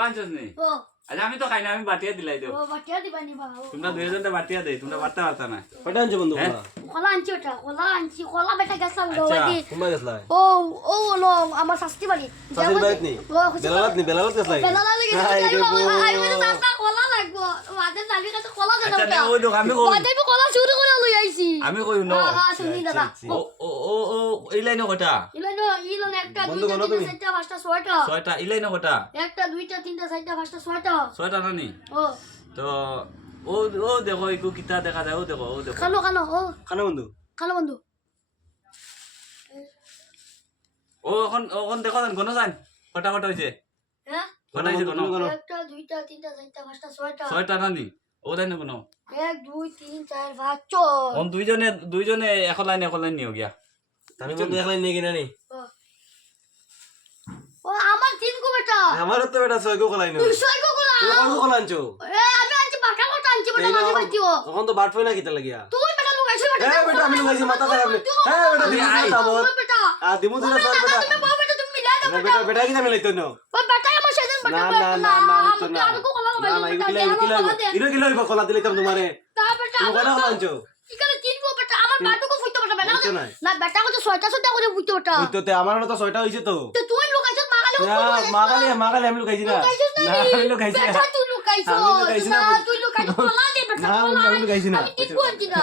কলা আনছস নি ও আচ্ছা আমি তো খাই না আমি বাটিয়া দিলাই দেও ও বাটিয়া দিবানি বা তোমরা দুইজনটা বাটিয়া দে তোমরা বাটতে পারতা না কয়টা আনছো বন্ধু হ্যাঁ? কলা আনছি ওটা কলা আনছি কলা বেটা গেছলাম আচ্ছা। গবাদি কুম্বা গেছলা ও ও লো আমার শাস্তি বাড়ি শাস্তির বাড়িত নি? বেলালত গেছলা বেলালা লাগে হাই রে বউ। আই বলে দাদা কলা লাগবো মাদের দাদির কাছে কলা দেন আচ্ছা না ওটা ওই দোক আমি কই বাদে কলা চুরি করে লই আইছি আমি কই ন শুনি দাদা ও ও ও ও এই লাইন কটা ইলো একটা বন্ধু দুইটা বলো তিনটা তুমি। চারটা পাঁচটা ছয়টা ছয়টা এই লাইন কটা একটা দুইটা তিনটা চারটা পাঁচটা ছয়টা ছয়টা না নি ও তো ও ও দেখো একটু কিতা দেখা যায় ও দেখো খানো খানো ও খানা বন্ধু খানো বন্ধু ও এখন দেখো গণ যান কটা কটা হয়েছে হ্যাঁ কটা হয়েছে গণ একটা দুইটা তিনটা চারটা পাঁচটা ছয়টা ছয়টা না নি ও তাই না কোনো এক দুই তিন চার পাঁচ ছয় ওন দুইজনে এখন লাইন নিও গিয়া আমি বন্ধু একলাই নিয়ে কিনা নি ও আমার তিন গো বেটা আমারও তো বেটা ছয় গো কলাই নো তুই ছয় গো গুলা তুই কত কলা আনছো আমি আনছি বাটা কত আনছি বেটা মাঝে মাঝে দিও তখন তো বাট ফই না কিতা লাগিয়া তুই বেটা লুকাইছিস বেটা হ্যাঁ বেটা আমি লুকাইছি মাথা খারাপ নে হ্যাঁ বেটা দিমু আই। দিনা তাবর বেটা দিমু দিনা সর বেটা তুমি বউ বেটা তুমি মিলাই দাও না বেটা বেটা কিনা মিলাইতো না ও বেটা আমার সেদিন না বেটা না না না আমি না আর কো কলা না না ইনো কিলা কলা দিলাম তোমারে তা বেটা তুমি কয়টা কলা আনছো কি করে তিন গো বেটা আমার বাটুকো ফুইতে বেটা বেটা বুঝছো না? না বেটা কত ছয়টা ছয়টা করে ফুইতে বেটা বুঝতে আমার তো ছয়টা হইছে তো তো তুই লুকাইছিস মাগালে না মাগালি আমি লুকাইছি না না আমি লুকাইছি না বেটা তুই লুকাইছিস আমি লুকাইছি না। না তুই লুকাইছিস কলা দে বেটা না, কলা আমি লুকাইছি না। আমি তিন গো আনছি না